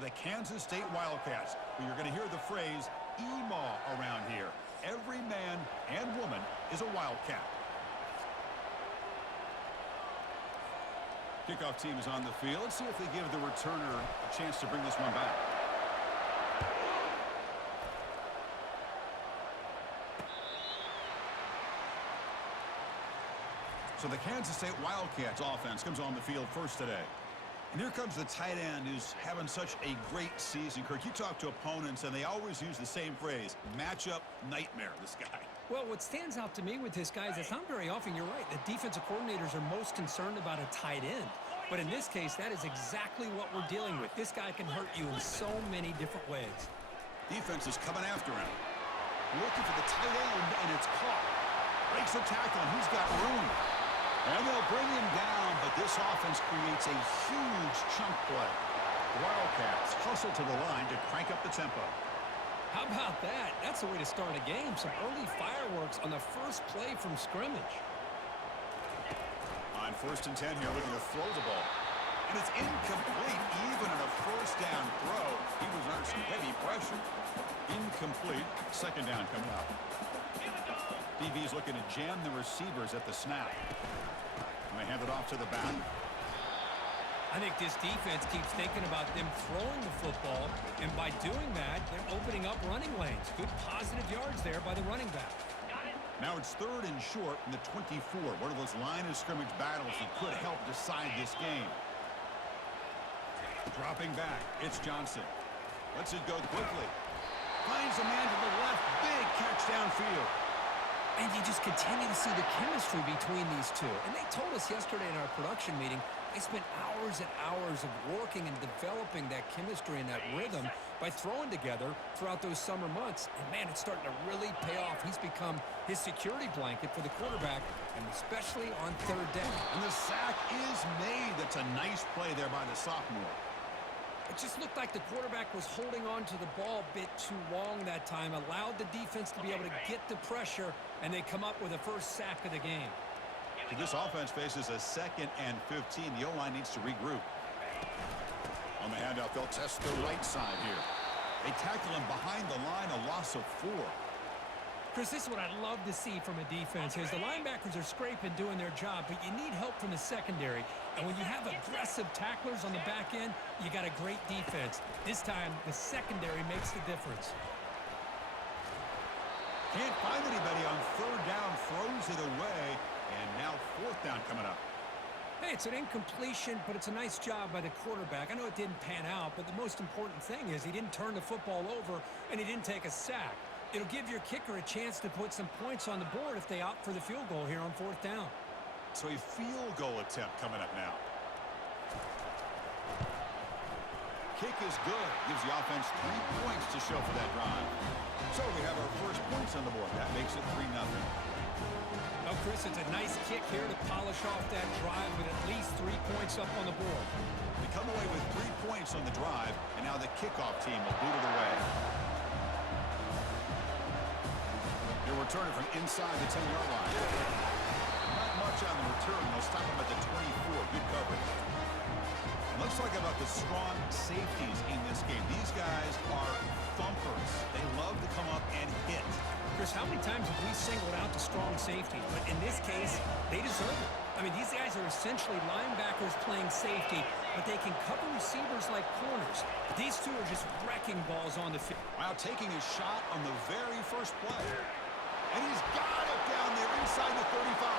the Kansas State Wildcats, where you're going to hear the phrase "EMAW" around here. Every man and woman is a Wildcat. Kickoff team is on the field. Let's see if they give the returner a chance to bring this one back. So the Kansas State Wildcats offense comes on the field first today. And here comes the tight end who's having such a great season. Kirk, you talk to opponents, and they always use the same phrase, matchup nightmare, this guy. Well, what stands out to me with this guy is it's not very often, you're right, the defensive coordinators are most concerned about a tight end. But in this case, that is exactly what we're dealing with. This guy can hurt you in so many different ways. Defense is coming after him. Looking for the tight end, and it's caught. Breaks the tackle, and he's got room. And they'll bring him down, but this offense creates a huge chunk play. The Wildcats hustle to the line to crank up the tempo. How about that? That's the way to start a game. Some early fireworks on the first play from scrimmage. On 1st and 10 here, looking to throw the ball. And it's incomplete, even on a first down throw. He was under some heavy pressure. Incomplete. 2nd down coming up. DB's looking to jam the receivers at the snap. And they hand it off to the back. I think this defense keeps thinking about them throwing the football, and by doing that, they're opening up running lanes. Good positive yards there by the running back. Now it's 3rd and short in the 24. One of those line of scrimmage battles that could help decide this game. Dropping back, it's Johnson. Lets it go quickly. Finds a man to the left. Big catch downfield. And you just continue to see the chemistry between these two. And they told us yesterday in our production meeting, they spent hours and hours of working and developing that chemistry and that rhythm by throwing together throughout those summer months. And, man, it's starting to really pay off. He's become his security blanket for the quarterback, and especially on 3rd down. And the sack is made. That's a nice play there by the sophomore. It just looked like the quarterback was holding on to the ball a bit too long that time, allowed the defense to be able to get the pressure, and they come up with a first sack of the game. So this offense faces a 2nd and 15. The O-line needs to regroup. On the handout, they'll test the right side here. They tackle him behind the line, a loss of 4. Chris, this is what I love to see from a defense is the linebackers are scraping, doing their job, but you need help from the secondary. And when you have aggressive tacklers on the back end, you got a great defense. This time, the secondary makes the difference. Can't find anybody on 3rd down, throws it away, and now 4th down coming up. Hey, it's an incompletion, but it's a nice job by the quarterback. I know it didn't pan out, but the most important thing is he didn't turn the football over, and he didn't take a sack. It'll give your kicker a chance to put some points on the board if they opt for the field goal here on 4th down. So a field goal attempt coming up now. Kick is good. Gives the offense 3 points to show for that drive. So we have our first points on the board. That makes it 3-0. Well, Chris, it's a nice kick here to polish off that drive with at least 3 points up on the board. They come away with 3 points on the drive, and now the kickoff team will boot it away. They'll return it from inside the 10-yard line. Not much on the return. They'll stop him at the 24. Good coverage. And let's talk about the strong safeties in this game. These guys are thumpers. They love to come up and hit. Chris, how many times have we singled out the strong safety? But in this case, they deserve it. I mean, these guys are essentially linebackers playing safety, but they can cover receivers like corners. These two are just wrecking balls on the field. Wow, taking a shot on the very first play. And he's got it down there inside the 35.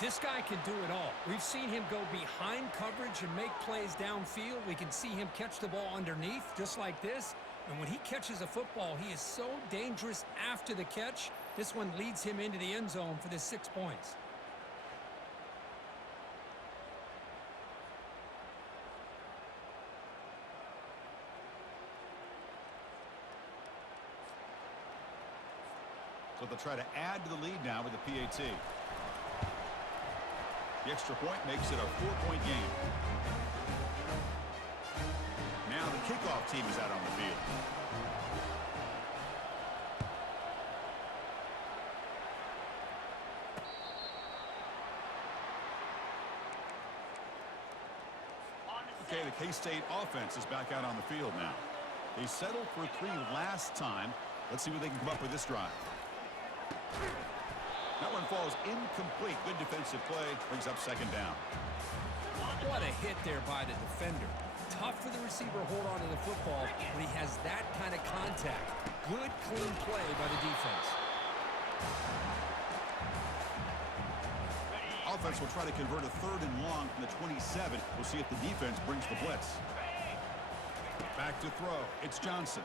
This guy can do it all. We've seen him go behind coverage and make plays downfield. We can see him catch the ball underneath just like this. And when he catches a football, he is so dangerous after the catch. This one leads him into the end zone for the 6 points. So they'll try to add to the lead now with the PAT. The extra point makes it a 4-point game. Now the kickoff team is out on the field. Okay, the K-State offense is back out on the field now. They settled for 3 last time. Let's see what they can come up with this drive. That one falls incomplete. Good defensive play. Brings up second down. What a hit there by the defender. Tough for the receiver to hold on to the football when he has that kind of contact. Good, clean play by the defense. Offense will try to convert a 3rd and long from the 27. We'll see if the defense brings the blitz. Back to throw. It's Johnson.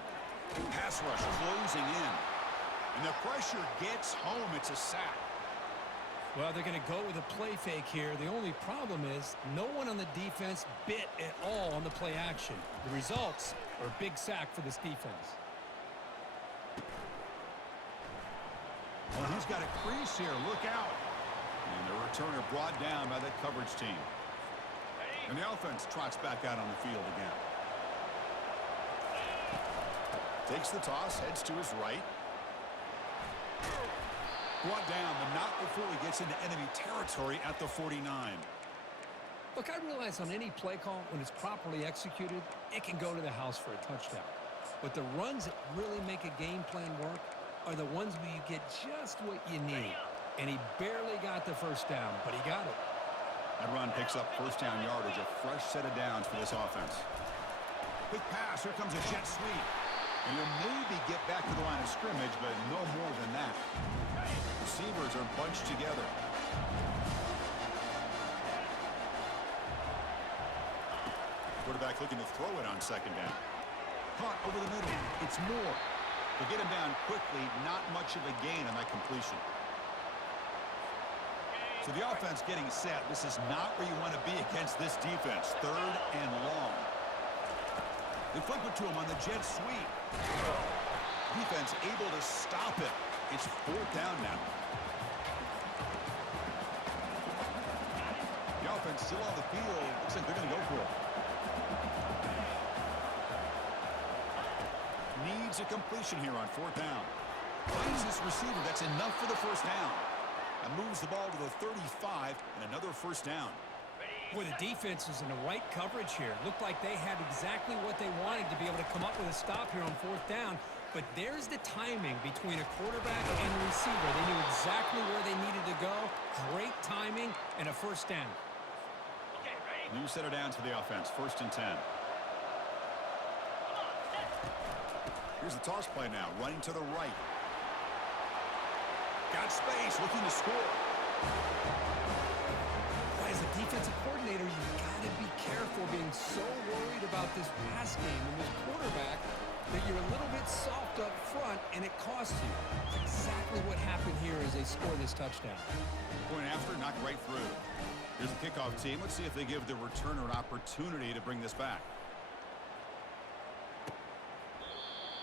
Pass rush closing in. And the pressure gets home. It's a sack. Well, they're going to go with a play fake here. The only problem is no one on the defense bit at all on the play action. The results are a big sack for this defense. Well, he's got a crease here. Look out. And the returner brought down by the coverage team. And the offense trots back out on the field again. Takes the toss, heads to his right. Brought down, but not before he gets into enemy territory at the 49. Look, I realize on any play call, when it's properly executed, it can go to the house for a touchdown. But the runs that really make a game plan work are the ones where you get just what you need. And he barely got the first down, but he got it. That run picks up first down yardage, a fresh set of downs for this offense. Quick pass, here comes a jet sweep. And he'll maybe get back to the line of scrimmage, but no more than that. Receivers are bunched together. Quarterback looking to throw it on second down. Caught over the middle. It's Moore. To get him down quickly, not much of a gain on that completion. So the offense getting set. This is not where you want to be against this defense. 3rd and long. They flip it to him on the jet sweep. Defense able to stop it. It's 4th down now. The offense still on the field. Looks like they're going to go for it. Needs a completion here on 4th down. Finds this receiver. That's enough for the first down. And moves the ball to the 35 and another first down. Boy, the defense is in the right coverage here. Looked like they had exactly what they wanted to be able to come up with a stop here on 4th down. But there's the timing between a quarterback and a receiver. They knew exactly where they needed to go. Great timing and a first down. New set of downs for the offense. 1st and 10. Here's the toss play now. Running to the right. Got space. Looking to score. As a defensive coordinator, you've got to be careful being so worried about this pass game and this quarterback that you're a little bit soft up front and it costs you. That's exactly what happened here as they score this touchdown. Point after, knocked right through. Here's the kickoff team. Let's see if they give the returner an opportunity to bring this back.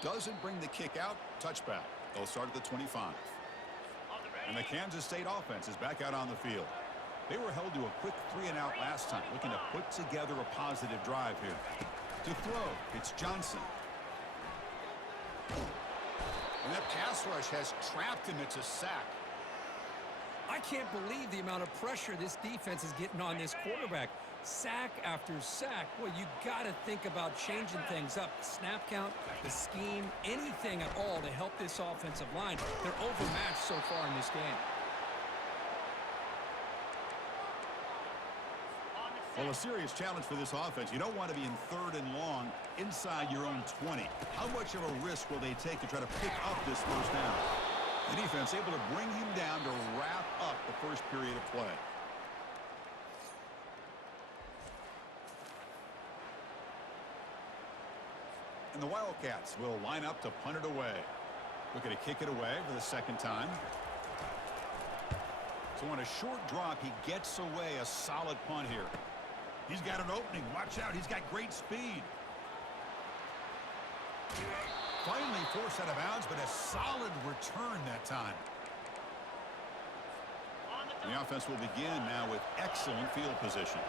Doesn't bring the kick out. Touchback. They'll start at the 25. And the Kansas State offense is back out on the field. They were held to a quick 3-and-out last time, looking to put together a positive drive here. To throw, it's Johnson. And that pass rush has trapped him. It's a sack. I can't believe the amount of pressure this defense is getting on this quarterback. Sack after sack. Well, you got to think about changing things up. The snap count, the scheme, anything at all to help this offensive line. They're overmatched so far in this game. Well, a serious challenge for this offense. You don't want to be in 3rd and long inside your own 20. How much of a risk will they take to try to pick up this first down? The defense able to bring him down to wrap up the first period of play. And the Wildcats will line up to punt it away. Looking to kick it away for the 2nd time. So on a short drop, he gets away a solid punt here. He's got an opening. Watch out. He's got great speed. Finally forced out of bounds, but a solid return that time. The offense will begin now with excellent field position.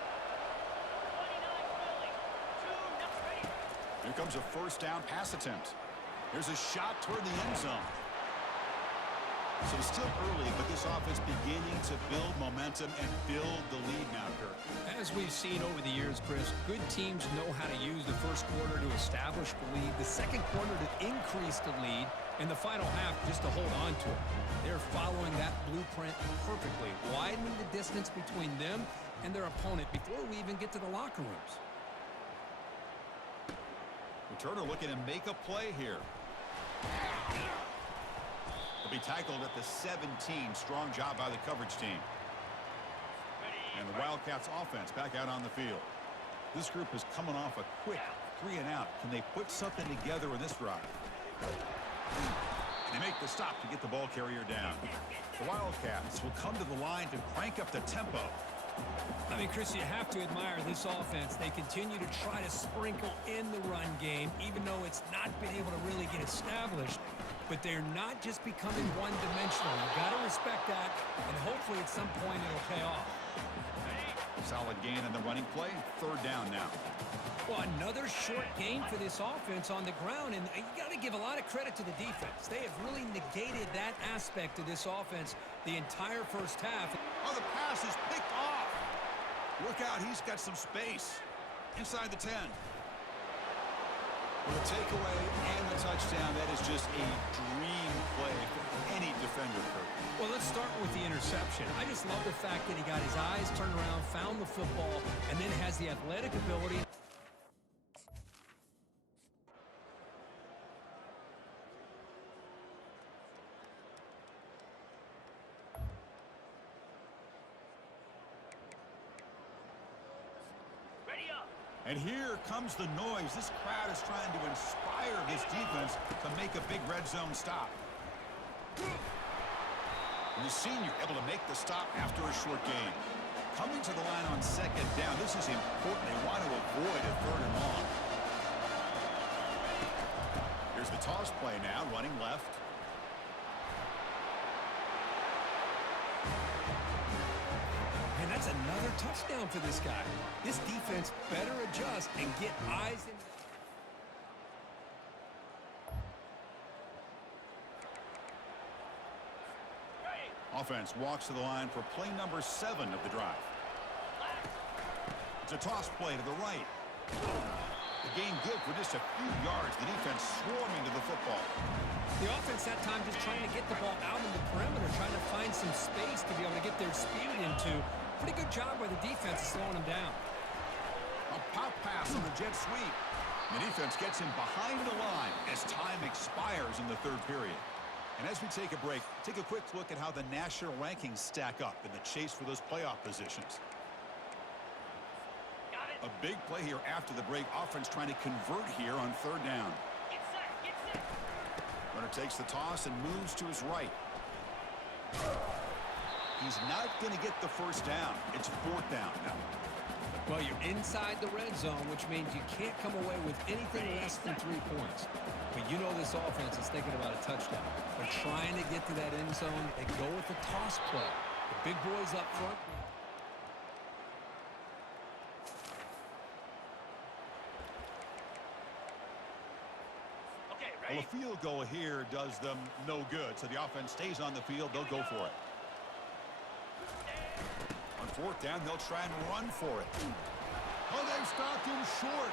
Here comes a first down pass attempt. Here's a shot toward the end zone. So still early, but this offense beginning to build momentum and build the lead now, Kirk. As we've seen over the years, Chris, good teams know how to use the first quarter to establish the lead, the second quarter to increase the lead, and the final half just to hold on to it. They're following that blueprint perfectly, widening the distance between them and their opponent before we even get to the locker rooms. Returner looking to make a play here. He'll be tackled at the 17. Strong job by the coverage team. And the Wildcats offense back out on the field. This group is coming off a quick 3-and-out. Can they put something together in this drive? And they make the stop to get the ball carrier down. The Wildcats will come to the line to crank up the tempo. I mean, Chris, you have to admire this offense. They continue to try to sprinkle in the run game, even though it's not been able to really get established. But they're not just becoming one-dimensional. You've got to respect that, and hopefully at some point it'll pay off. Solid gain on the running play. Third down now. Well, another short gain for this offense on the ground, and you got to give a lot of credit to the defense. They have really negated that aspect of this offense the entire first half. Oh, the pass is picked off. Look out, he's got some space inside the 10. With a takeaway and the touchdown, that is just a dream play for any defender, Kirk. Well, let's start with the interception. I just love the fact that he got his eyes turned around, found the football, and then has the athletic ability. And here comes the noise. This crowd is trying to inspire this defense to make a big red zone stop. And the senior able to make the stop after a short gain. Coming to the line on second down. This is important. They want to avoid a third and long. Here's the toss play now, running left. And that's another touchdown for this guy. This defense better adjust and get eyes in. Offense walks to the line for play number 7 of the drive. It's a toss play to the right. The gain good for just a few yards. The defense swarming to the football. The offense that time just trying to get the ball out in the perimeter, trying to find some space to be able to get their speed into. Pretty good job by the defense of slowing them down. A pop pass on the jet sweep. The defense gets him behind the line as time expires in the third period. And as we take a break, take a quick look at how the national rankings stack up in the chase for those playoff positions. A big play here after the break. Offense trying to convert here on third down. Get set. Runner takes the toss and moves to his right. He's not going to get the first down. It's fourth down now. Well, you're inside the red zone, which means you can't come away with anything less than 3 points. But you know this offense is thinking about a touchdown. They're trying to get to that end zone. They go with the toss play. The big boys up front. Okay, Well, ready? a field goal here does them no good. So the offense stays on the field. They'll go for it. On fourth down, they'll try and run for it. Oh, they've stopped him short.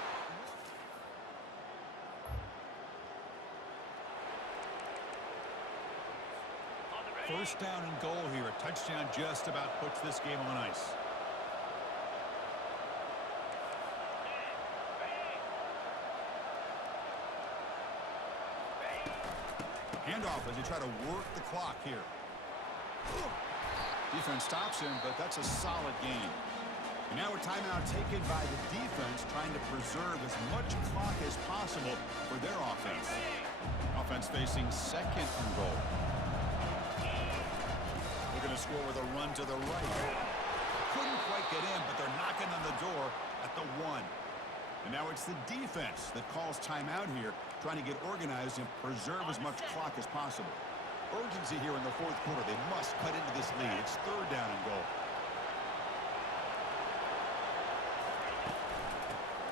On the ready. First down and goal here. A touchdown just about puts this game on ice. Handoff as they try to work the clock here. Defense stops him, but that's a solid gain. And now a timeout taken by the defense, trying to preserve as much clock as possible for their offense. Offense facing second and goal. Looking to score with a run to the right. Couldn't quite get in, but they're knocking on the door at the 1. And now it's the defense that calls timeout here, trying to get organized and preserve as much clock as possible. Urgency here in the fourth quarter. They must cut into this lead. It's third down and goal.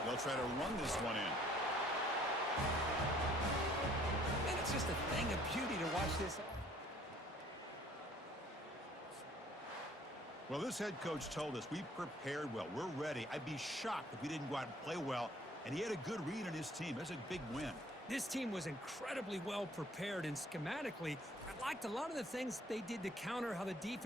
They'll try to run this one in. Man, it's just a thing of beauty to watch this. Well, this head coach told us we prepared well. We're ready. I'd be shocked if we didn't go out and play well. And he had a good read on his team. That's a big win. This team was incredibly well prepared, and schematically, I liked a lot of the things they did to counter how the defense